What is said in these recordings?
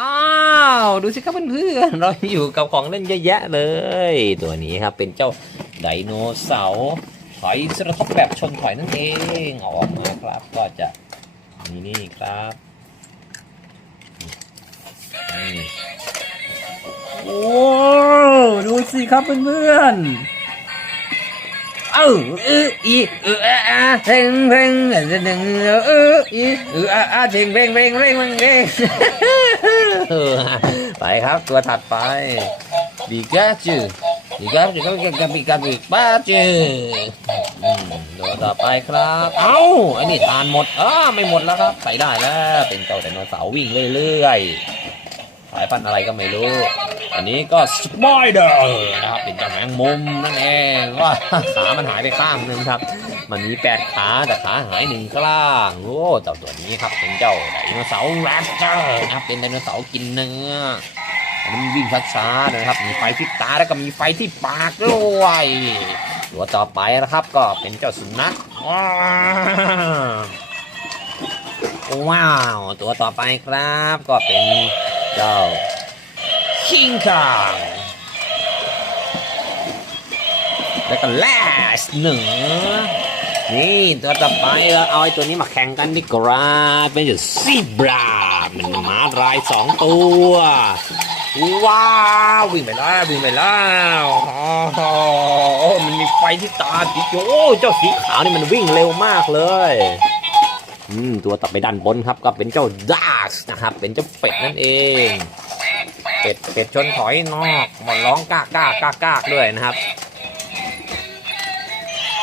อ้าวดูสิครับเพื่อนๆเราอยู่กับของเล่นเยอะแยะเลย ตัวนี้ครับเป็นเจ้าไดโนเสาร์ถอยสระทบแบบชนถอยนั่นเองออกมาครับก็จะนี่นี่ครับนี่ว้ดูสิครับเพื่อนๆ เอ้าเอออีเอออาอาเพลงเพลงเออเออเอออีเอออาอาเพลงเพลงเพลงเพลงเพลงเพลงไปครับตัวถัดไปปีกาจูปีกาจูก็จะปีกาปีป้าจูตัวต่อไปครับ เอ้าอันนี้ทานหมดอ้าไม่หมดแล้วครับใส่ได้แล้วเป็นเจ้าไดโนเสาร์วิ่งเรื่อยๆสายพันธุ์อะไรก็ไม่รู้ อันนี้ก็สไปเดอร์นะครับเป็นเจ้าแมงมุมนั่นเองว่าขามันหายไปข้างหนึ่งครับ มันมีแปดขาแต่ขาหายหนึ่งข้างโอ้เจ้าตัวนี้ครับเป็นเจ้าไดโนเสาร์แรปเตอร์นะครับเป็นไดโนเสาร์กินเนื้อมันวิ่งช้าๆนะครับ มีไฟที่ตาแล้วก็มีไฟที่ปากด้วยตัวต่อไปนะครับก็เป็นเจ้าสุนัขว้าว ตัวต่อไปครับก็เป็นเจ้า คิงคองแล้วก็แลสหนึ่งนี่ตัวต่อไปเราเอาไอ้ตัวนี้มาแข่งกันดีกว่าเป็นจุดซีบรามันหมาลายสองตัว ว้าววิ่งไปแล้ววิ่งไปแล้วโอ้มันมีไฟที่ตาสีเขียวโอ้เจ้าสีขาวนี่มันวิ่งเร็วมากเลยอืมตัวต่อไปด้านบนครับก็เป็นเจ้าดาร์สนะครับ เป็นเจ้าเป็ดนั่นเอง เป็ดเป็ดชนถอยนอกมันร้องกากากากกากด้วยนะครับ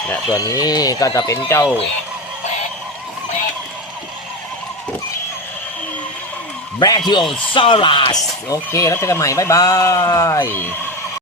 และตัวนี้ก็จะเป็นเจ้า b r a c h i o s a u r u s โอเค แล้วเจอกันใหม่ บ๊ายบาย